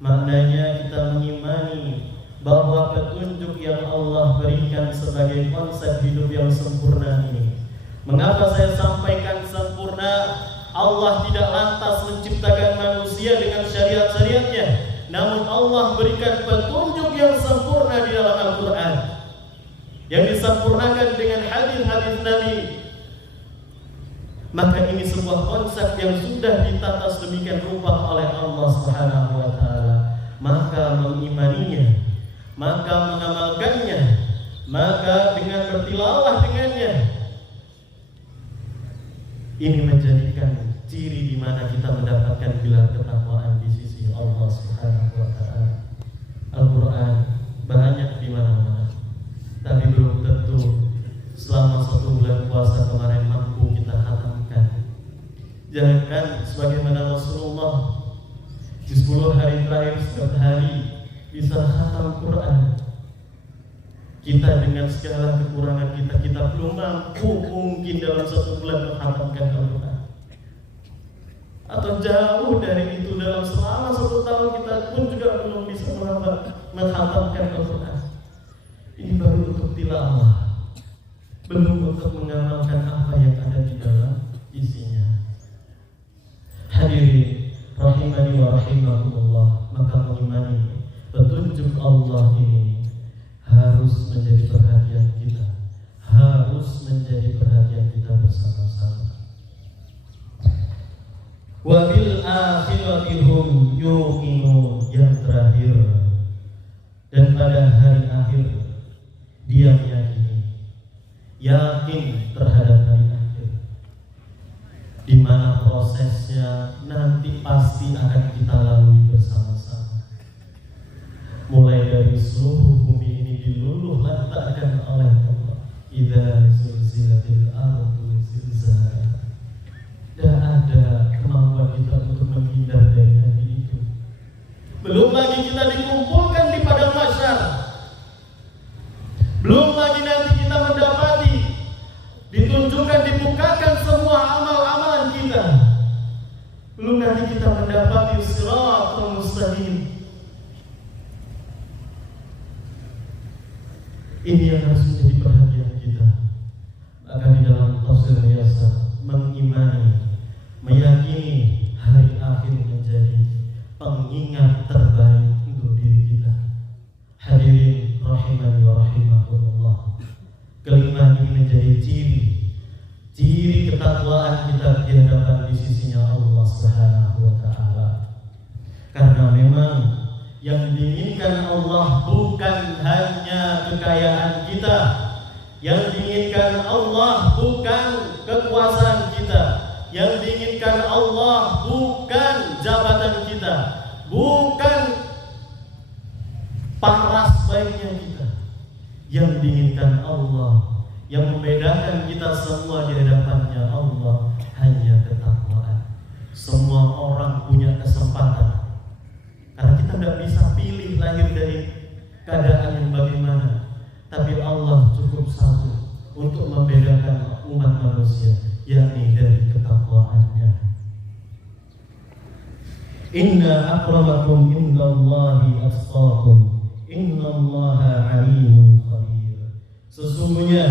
Maknanya kita mengimani bahwa petunjuk yang Allah berikan sebagai konsep hidup yang sempurna ini. Mengapa saya sampaikan sempurna? Allah tidak lantas menciptakan manusia dengan syariat-syariatnya, namun Allah berikan petunjuk yang sempurna di dalam Al-Quran, yang disempurnakan dengan hadis-hadis Nabi. Maka ini sebuah konsep yang sudah ditata sedemikian rupa oleh Allah Subhanahu wa Ta'ala. Maka mengimaninya, maka mengamalkannya, maka dengan bertilawah dengannya, ini menjadikan ciri di mana kita mendapatkan gelar ketakwaan di sisi Allah Subhanahu wa Ta'ala. Al-Quran banyak di mana-mana, tapi belum tentu selama 1 bulan puasa kemarin mampu kita khatamkan. Jangankan sebagaimana Rasulullah di 10 hari terakhir setiap hari bisa khatam Quran. Kita dengan segala kekurangan kita belum mampu mungkin dalam 1 bulan menghatamkan Al-Quran. Atau jauh dari itu, dalam selama 1 tahun kita pun juga belum bisa menghatamkan Al-Quran. Ini baru untuk tilawah, belum untuk mengamalkan apa yang ada di dalam isinya. Hadirin rahimani wa rahimakumullah, maka mengimani petunjuk Allah ini harus menjadi perhatian kita, harus menjadi perhatian kita bersama-sama. Wa bil akhirati hum yuqinun, yang terakhir, dan pada hari akhir dia meyakini, yakin terhadap hari akhir, di mana prosesnya nanti pasti akan kita lalui bersama-sama. Mulai dari seluruh bumi ini diluluh lantakkan oleh Allah. Idza zulzilatil ardu zilzalaha. Tidak ada kemampuan kita untuk menghindar dari hari itu. Belum lagi kita dikumpulkan di padang mahsyar. Belum lagi nanti kita mendapati, ditunjukkan, dibukakan semua amal-amalan kita. Belum nanti kita mendapati siratal mustaqim. Ini yang harus menjadi perhatian kita. Maka di dalam tafsir Yasar, mengimani, meyakini hari akhir menjadi pengingat terbaik untuk diri kita. Hadirin rahimani wa rahimakumullah. Kelima ini menjadi ciri ketakwaan kita di hadapan di sisinya Allah Subhanahu wa taala. Karena memang yang diinginkan Allah bukan hanya kekayaan kita, yang diinginkan Allah bukan kekuasaan kita, yang diinginkan Allah bukan jabatan kita, bukan paras baiknya kita. Yang diinginkan Allah, yang membedakan kita semua di hadapannya Allah hanya ketakwaan. Semua orang punya kesempatan, karena kita tidak bisa pilih lahir dari keadaan yang bagaimana. Tapi Allah cukup satu untuk membedakan umat manusia, yakni dari ketakwaannya. Inna akramakum indallahi atqakum, innallaha alimun khabir. Sesungguhnya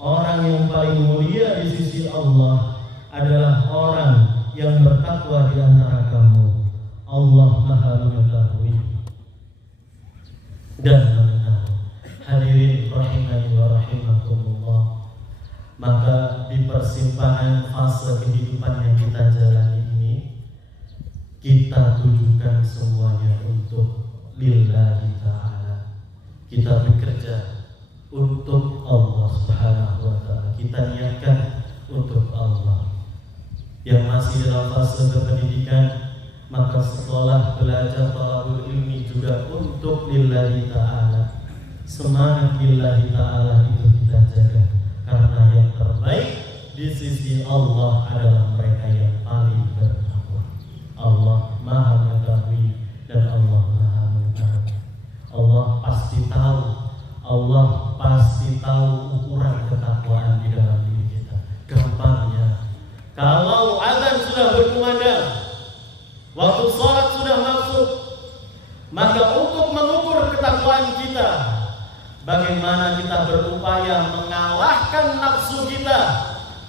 orang yang paling mulia di sisi Allah adalah orang yang bertakwa di antara kamu. Allah Maha mengetahui dan mengenal. Hadirin rahimani wa rahimakumullah. Maka di persimpangan fase kehidupan yang kita jalani ini, kita tujukan semuanya untuk lillahi ta'ala. Kita bekerja untuk Allah Subhanahu wa ta'ala. Kita niatkan untuk Allah. Yang masih dalam fase berpendidikan, maka sekolah belajar talabul ilmi juga untuk lillahi ta'ala. Semangat lillahi ta'ala itu kita jaga, karena yang terbaik di sisi Allah adalah mereka yang paling bertakwa. Allah Maha mengetahui dan Allah Maha mengetahui. Allah pasti tahu, Allah pasti tahu ukuran ketakwaan di dalam diri kita. Gampangnya, kalau azan sudah berkumandang, waktu sholat sudah masuk, maka untuk mengukur ketakwaan kita, bagaimana kita berupaya mengalahkan nafsu kita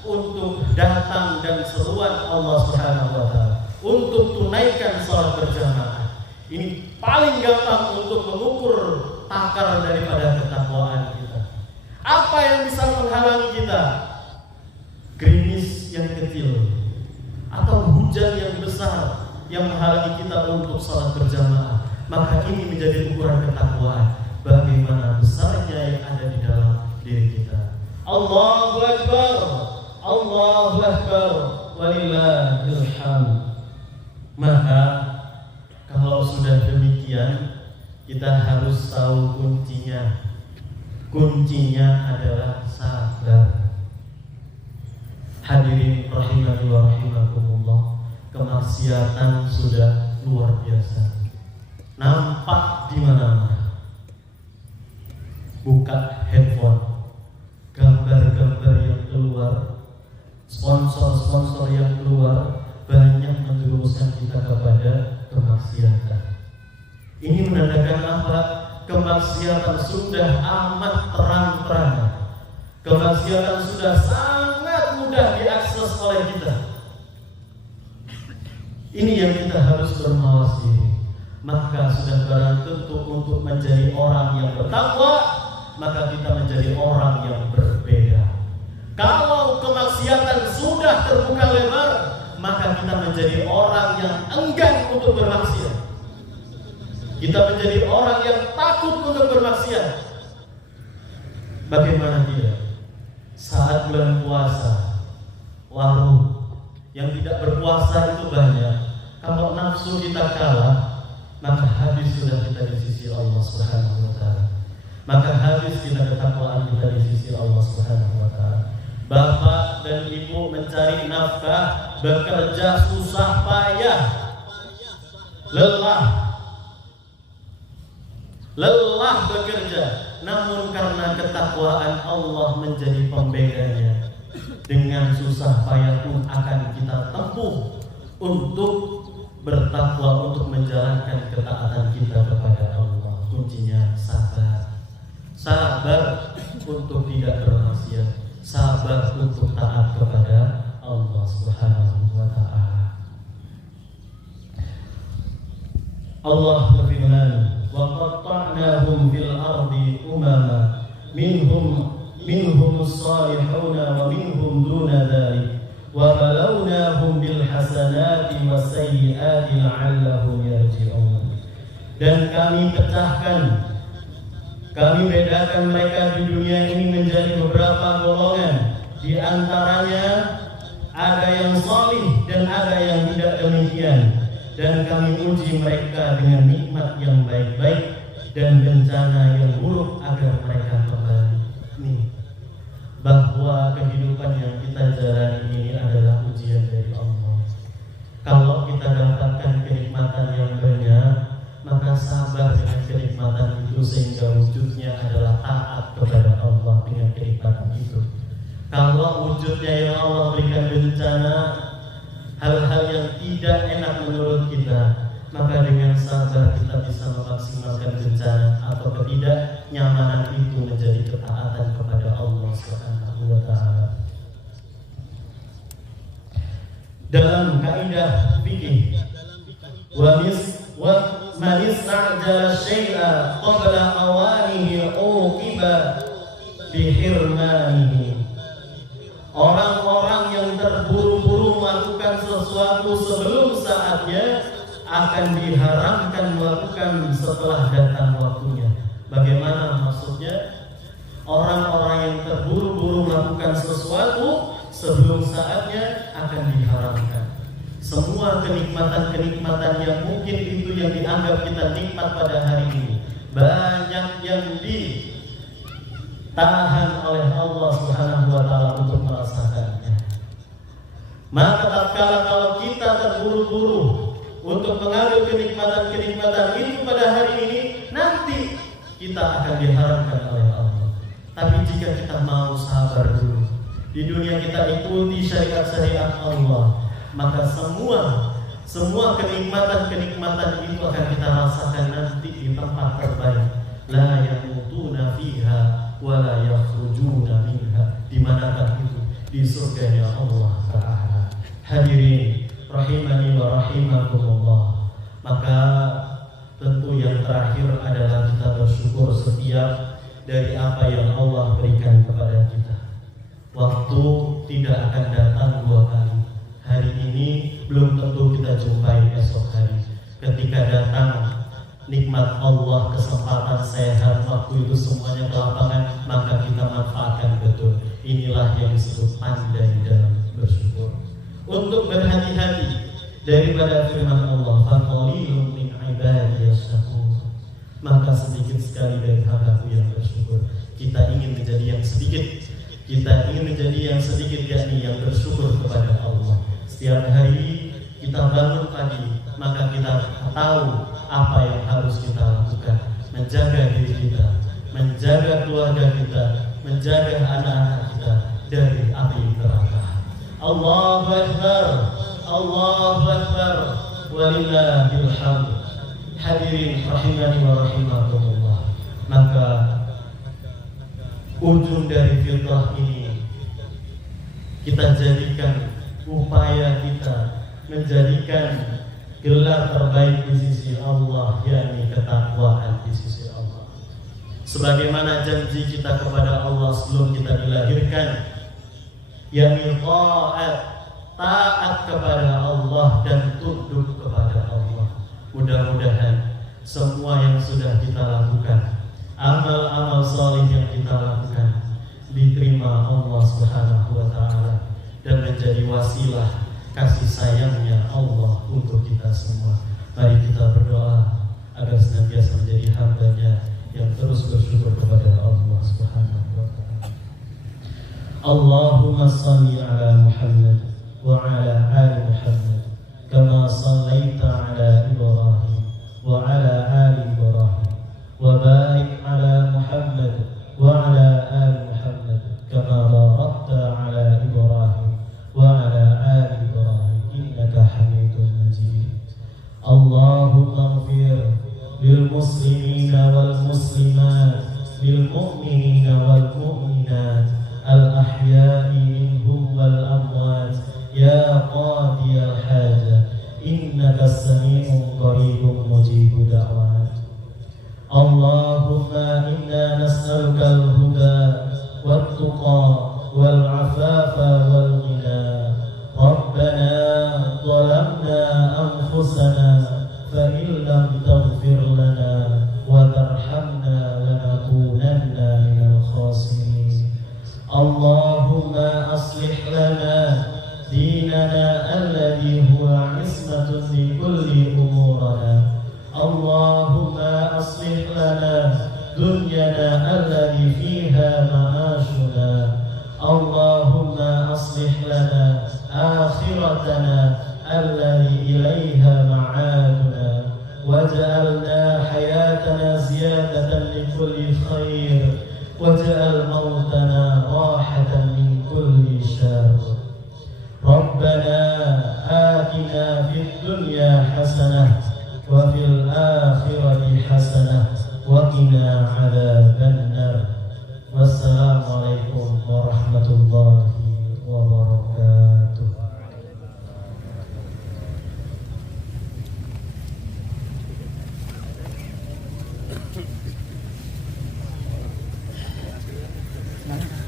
untuk datang dan seruan Allah Subhanahu wa taala, untuk tunaikan sholat berjamaah. Ini paling gampang untuk mengukur takar daripada ketakwaan kita. Apa yang bisa menghalangi kita? Gerimis yang kecil atau hujan yang besar yang menghalangi kita untuk sholat berjamaah. Maka ini menjadi ukuran ketakwaan, bagaimana besarnya yang ada di dalam diri kita. Allahu Akbar, Allahu Akbar, walillahil hamd. Maka kalau sudah demikian, kita harus tahu kuncinya. Kuncinya adalah sabar. Hadirin rahimani wa rahimakumullah, kemaksiatan sudah luar biasa, nampak di mana-mana. Buka handphone, gambar-gambar yang keluar, sponsor-sponsor yang keluar, banyak menjerumuskan kita kepada kemaksiatan. Ini menandakan apa? Kemaksiatan sudah amat terang-terangan. Kemaksiatan sudah sangat mudah diakses oleh kita. Ini yang kita harus bermawas diri. Maka sudah barang tentu untuk menjadi orang yang bertakwa, maka kita menjadi orang yang berbeda. Kalau kemaksiatan sudah terbuka lebar, maka kita menjadi orang yang enggan untuk bermaksiat. Kita menjadi orang yang takut untuk bermaksiat. Bagaimana dia? Saat bulan puasa, warung yang tidak berpuasa itu banyak. Kalau nafsu kita kalah, maka habis sudah kita di sisi Allah Subhanahu wa taala. Maka habis kita ketakwaan kita di sisi Allah Subhanahu wa taala. Bapak dan ibu mencari nafkah, bekerja susah payah, lelah bekerja, namun karena ketakwaan Allah menjadi pembedanya. Dengan susah payah pun akan kita tempuh untuk bertakwa, untuk menjalankan ketaatan kita kepada Allah. Kuncinya sabar. Sabar untuk tidak bermaksiat, sabar untuk taat kepada Allah Subhanahu wa taala. Allah berfirman, "Wa qatta'nahum fil ardi umama minhum as-salihun wa minhum duna hasanati wasayyiati la'allahum yarji'un. Dan kami pecahkan, kami bedakan mereka di dunia ini menjadi beberapa golongan. Di antaranya ada yang salih dan ada yang tidak demikian. Dan kami uji mereka dengan nikmat yang baik-baik dan bencana yang buruk agar mereka kembali. Nih, bahwa kehidupan yang kita jalani ini adalah ujian dari Allah. Kalau kita dapatkan kenikmatan yang banyak, maka sabar dengan kenikmatan itu sehingga wujudnya adalah taat kepada Allah dengan kenikmatan itu. Kalau wujudnya yang Allah berikan bencana, hal-hal yang tidak enak menurut kita, maka dengan sabar kita bisa memaksimalkan bencana atau ketidaknyamanan itu menjadi ketaatan kepada Allah Subhanahu wa ta'ala. Dalam kaidah fikih, man ista'jala syai'a qabla awanihi uqiba bihirmanihi. Orang-orang yang terburu-buru melakukan sesuatu sebelum saatnya akan diharamkan melakukan setelah datang waktunya. Bagaimana maksudnya? Orang-orang yang terburu-buru melakukan sesuatu sebelum saatnya akan diharamkan. Semua kenikmatan-kenikmatan yang mungkin itu yang dianggap kita nikmat pada hari ini, banyak yang ditahan oleh Allah Subhanahu wa ta'ala untuk merasakannya. Maka tatkala kalau kita terburu-buru untuk mengambil kenikmatan-kenikmatan itu pada hari ini, nanti kita akan diharamkan oleh Allah. Tapi jika kita mau sabar dulu, di dunia kita ikuti syariat-syariat Allah, maka semua kenikmatan-kenikmatan itu akan kita rasakan nanti di tempat terbaik. La yamutuna fiha wa la yakhrujuna minha. Di manakah itu? Di surganya Allah Ta'ala. Hadirin rahimani wa rahimakumullah. Maka tentu yang terakhir adalah kita bersyukur setiap dari apa yang Allah berikan kepada kita. Waktu tidak akan datang dua kali. Hari ini belum tentu kita jumpai esok hari. Ketika datang nikmat Allah, kesempatan sehat, waktu itu semuanya ke lapangan, maka kita manfaatkan betul. Inilah yang disebut pandai dalam bersyukur. Untuk berhati-hati daripada firman Allah, faqalilun min ibadiyas syakur. Maka sedikit sekali dari hambaku yang bersyukur. Kita ingin menjadi yang sedikit. Kita ingin menjadi yang sedikit, yakni yang bersyukur kepada Allah. Setiap hari kita bangun pagi, maka kita tahu apa yang harus kita lakukan. Menjaga diri kita, menjaga keluarga kita, menjaga anak-anak kita dari api neraka. Allahu Akbar, Allahu Akbar, walillahil hamd. Hadirin rahimani wa rahimakumullah. Maka ujung dari fitrah ini kita jadikan upaya kita menjadikan gelar terbaik di sisi Allah, yakni ketakwaan di sisi Allah. Sebagaimana janji kita kepada Allah sebelum kita dilahirkan, yakni taat kepada Allah dan tunduk kepada Allah. Mudah-mudahan semua yang sudah kita lakukan, amal-amal salih yang kita lakukan, diterima Allah Subhanahu wa ta'ala dan menjadi wasilah kasih sayangnya Allah untuk kita semua. Mari kita berdoa agar senantiasa menjadi hamba-Nya yang terus bersyukur kepada Allah Subhanahu wa ta'ala. Allahumma salli ala Muhammad wa ala ali Muhammad kama sallaita ala Ibrahim wa ala ali Ibrahim wa barik ala Muhammad wa ala ali Muhammad kama barakta ala Ibrahim wa ala ali Ibrahim innaka Hamidum Majid. Allahumma ighfir lil muslimina wal muslimat, lil mu'minina wal mu'minat, al ahya'i minhum wal amwat, ya qadiyal haja innaka sami'un qaribun mujibud da'wat. Allahumma inna nas'aluka al-huda wat tuqa wal afafa wal ghina. Rabbana ديننا الذي هو عصمة لكل أمورنا. اللهم أصلح لنا دنيانا الذي فيها معاشنا. اللهم أصلح لنا آخرتنا الذي إليها معادنا. واجعلنا حياتنا زيادة لكل خير، واجعل موتنا راحة من كل شر. ربنا آتنا في الدنيا حسنة وفي الآخرة حسنة وقنا عذاب النار. والسلام عليكم ورحمة الله وبركاته. Nah.